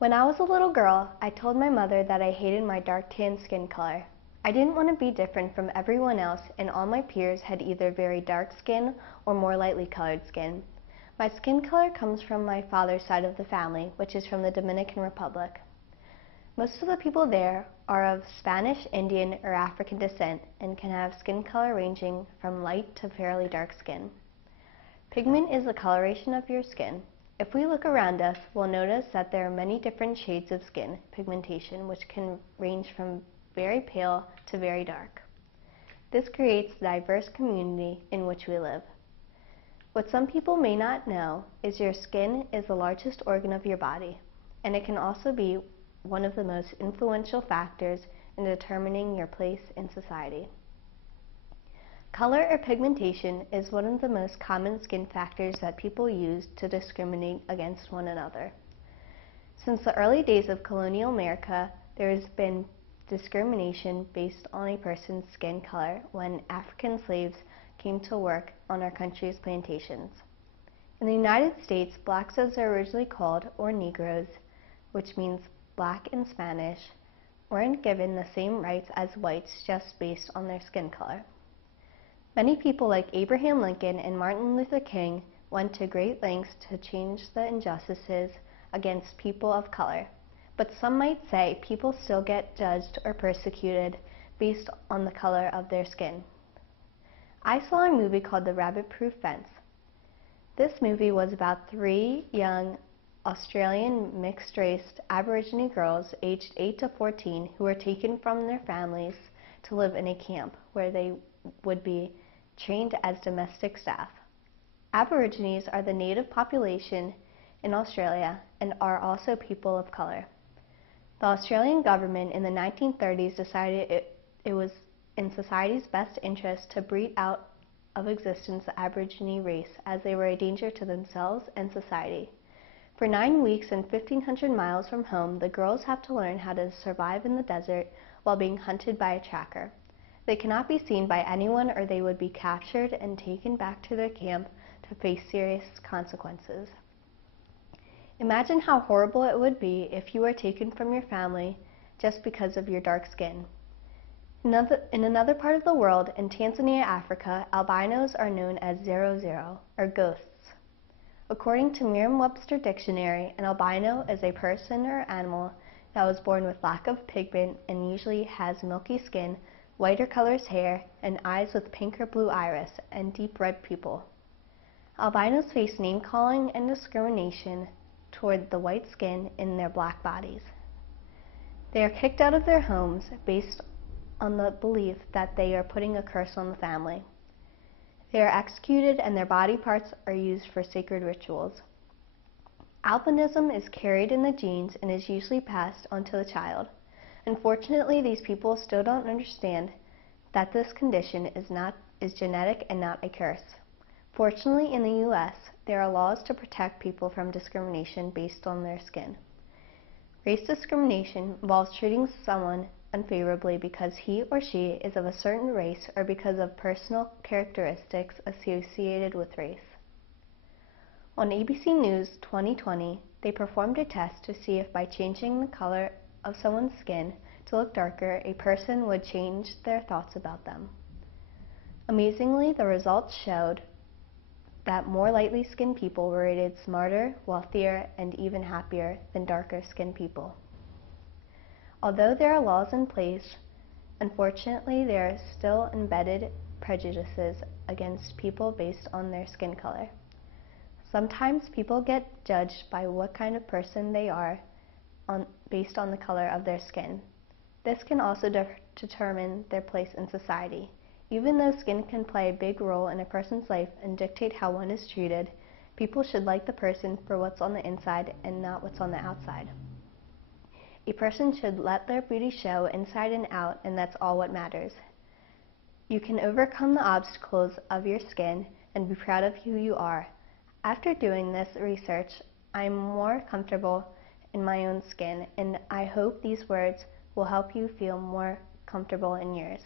When I was a little girl, I told my mother that I hated my dark tan skin color. I didn't want to be different from everyone else, and all my peers had either very dark skin or more lightly colored skin. My skin color comes from my father's side of the family, which is from the Dominican Republic. Most of the people there are of Spanish, Indian, or African descent and can have skin color ranging from light to fairly dark skin. Pigment is the coloration of your skin. If we look around us, we'll notice that there are many different shades of skin pigmentation, which can range from very pale to very dark. This creates the diverse community in which we live. What some people may not know is your skin is the largest organ of your body, and it can also be one of the most influential factors in determining your place in society. Color or pigmentation is one of the most common skin factors that people use to discriminate against one another. Since the early days of colonial America, there has been discrimination based on a person's skin color when African slaves came to work on our country's plantations. In the United States, blacks, as they're originally called, or Negroes, which means black in Spanish, weren't given the same rights as whites just based on their skin color. Many people like Abraham Lincoln and Martin Luther King went to great lengths to change the injustices against people of color, but some might say people still get judged or persecuted based on the color of their skin. I saw a movie called The Rabbit-Proof Fence. This movie was about 3 young Australian mixed-race Aborigine girls aged 8 to 14 who were taken from their families to live in a camp where they would be trained as domestic staff. Aborigines are the native population in Australia and are also people of color. The Australian government in the 1930s decided it was in society's best interest to breed out of existence the Aborigine race, as they were a danger to themselves and society. For 9 weeks and 1,500 miles from home, the girls have to learn how to survive in the desert while being hunted by a tracker. They cannot be seen by anyone, or they would be captured and taken back to their camp to face serious consequences. Imagine how horrible it would be if you were taken from your family just because of your dark skin. In another part of the world, in Tanzania, Africa, albinos are known as 00, or ghosts. According to Merriam-Webster Dictionary, an albino is a person or animal that was born with lack of pigment and usually has milky skin, white or colored hair, and eyes with pink or blue iris, and deep red pupil. Albinos face name-calling and discrimination toward the white skin in their black bodies. They are kicked out of their homes based on the belief that they are putting a curse on the family. They are executed and their body parts are used for sacred rituals. Albinism is carried in the genes and is usually passed on to the child. Unfortunately, these people still don't understand that this condition is genetic and not a curse. Fortunately, in the U.S., there are laws to protect people from discrimination based on their skin. Race discrimination involves treating someone unfavorably because he or she is of a certain race or because of personal characteristics associated with race. On ABC News 2020, they performed a test to see if by changing the color of someone's skin to look darker, a person would change their thoughts about them. Amazingly, the results showed that more lightly skinned people were rated smarter, wealthier, and even happier than darker skinned people. Although there are laws in place, unfortunately there are still embedded prejudices against people based on their skin color. Sometimes people get judged by what kind of person they are based on the color of their skin. This can also determine their place in society. Even though skin can play a big role in a person's life and dictate how one is treated, people should like the person for what's on the inside and not what's on the outside. A person should let their beauty show inside and out, and that's all what matters. You can overcome the obstacles of your skin and be proud of who you are. After doing this research, I'm more comfortable in my own skin, and I hope these words will help you feel more comfortable in yours.